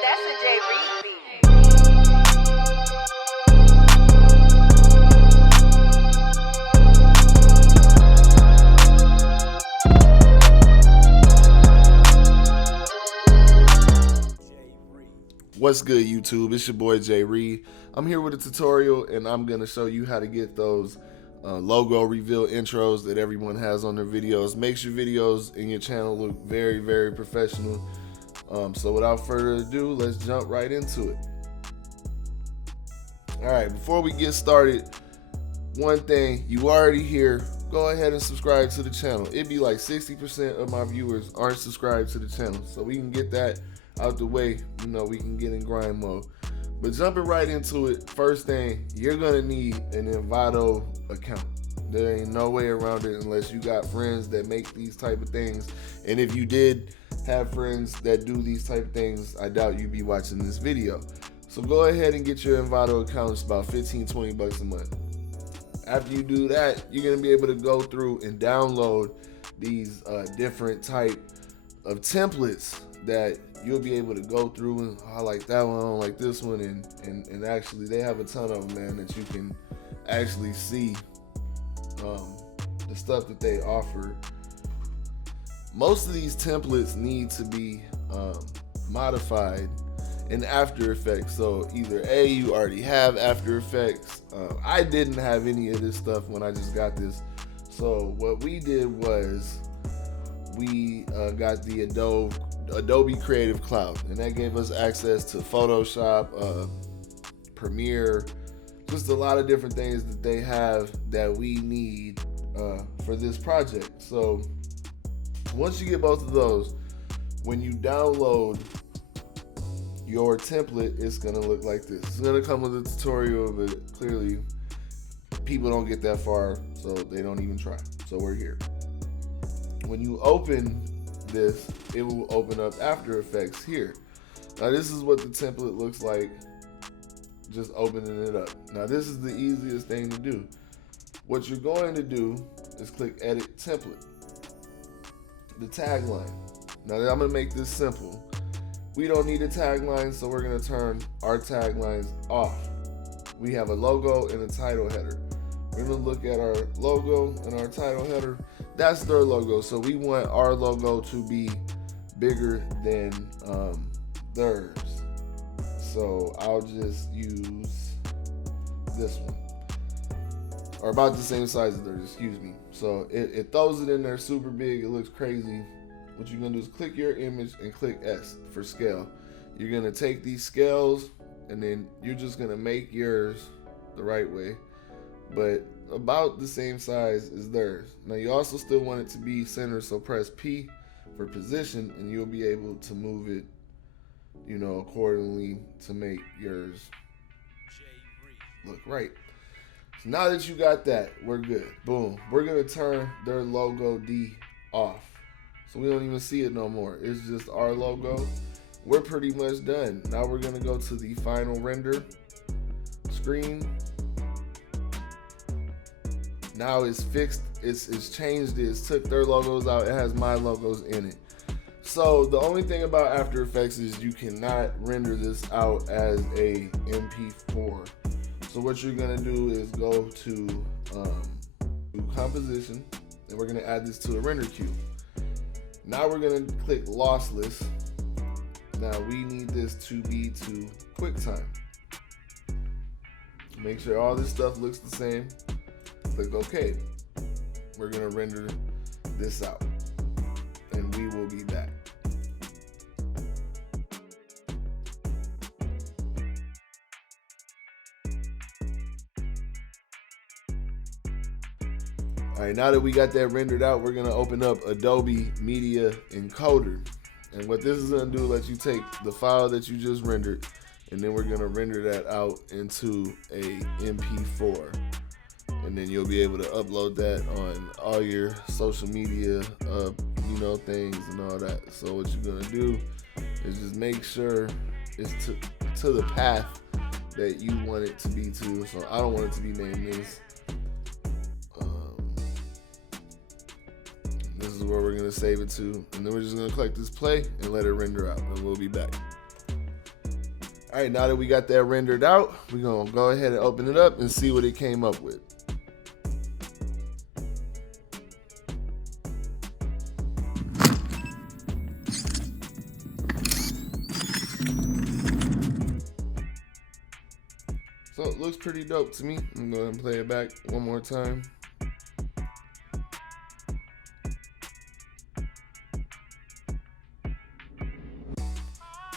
That's a J Reed beat. What's good, YouTube? It's your boy J Reed. I'm here with a tutorial and I'm going to show you how to get those logo reveal intros that everyone has on their videos. Makes your videos and your channel look very, very professional. So without further ado, let's jump right into it. Alright, before we get started, one thing, you already here, go ahead and subscribe to the channel. It'd be like 60% of my viewers aren't subscribed to the channel, so we can get that out the way. You know, we can get in grind mode. But jumping right into it, first thing, you're gonna need an Envato account. There ain't no way around it unless you got friends that make these type of things. And if you did have friends that do these type of things, I doubt you'd be watching this video. So go ahead and get your Envato account. It's about 15-20 bucks a month. After you do that, you're gonna be able to go through and download these different type of templates that you'll be able to go through and I like that one, I don't like this one, and actually they have a ton of them, man, that you can actually see the stuff that they offer. Most of these templates need to be modified in After Effects. So either A, you already have After Effects. I didn't have any of this stuff when I just got this. So what we did was we got the Adobe Creative Cloud, and that gave us access to Photoshop, Premiere, just a lot of different things that they have that we need for this project. So once you get both of those, when you download your template, it's gonna look like this. It's gonna come with a tutorial, but clearly people don't get that far, so they don't even try. So we're here. When you open this, it will open up After Effects here. Now this is what the template looks like, just opening it up. Now this is the easiest thing to do. What you're going to do is click Edit Template. The tagline. Now I'm gonna make this simple. We don't need a tagline, so we're gonna turn our taglines off. We have a logo and a title header. We're gonna look at our logo and our title header. That's their logo, so we want our logo to be bigger than theirs. So I'll just use this one, or about the same size as theirs, excuse me. So it throws it in there super big, it looks crazy. What you're gonna do is click your image and click S for scale. You're gonna take these scales and then you're just gonna make yours the right way, but about the same size as theirs. Now you also still want it to be centered, so press P for position and you'll be able to move it, you know, accordingly to make yours look right. So now that you got that, we're good. Boom. We're gonna turn their logo D off, so we don't even see it no more. It's just our logo. We're pretty much done. Now we're gonna go to the final render screen. Now it's fixed, it's changed it, it's took their logos out, it has my logos in it. So the only thing about After Effects is you cannot render this out as a MP4. So what you're gonna do is go to composition, and we're gonna add this to a render queue. Now we're gonna click lossless. Now we need this to be to QuickTime. Make sure all this stuff looks the same. Click OK. We're gonna render this out, and we will be back. All right, now that we got that rendered out, we're gonna open up Adobe Media Encoder. And what this is gonna do, let you take the file that you just rendered, and then we're gonna render that out into a MP4. And then you'll be able to upload that on all your social media, you know, things and all that. So what you're gonna do is just make sure it's to the path that you want it to be to. So I don't want it to be named this. This is where we're gonna save it to, and then we're just gonna click this play and let it render out, and we'll be back. All right, now that we got that rendered out, we're gonna go ahead and open it up and see what it came up with. So it looks pretty dope to me. I'm gonna go ahead and play it back one more time.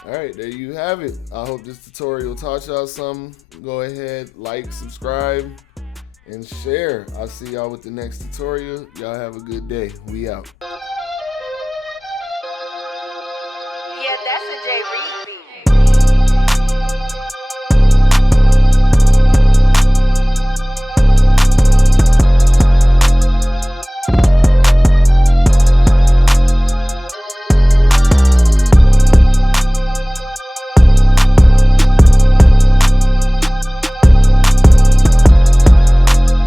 All right, there you have it. I hope this tutorial taught y'all something. Go ahead, like, subscribe, and share. I'll see y'all with the next tutorial. Y'all have a good day. We out. Yeah, that's a J Reed beat.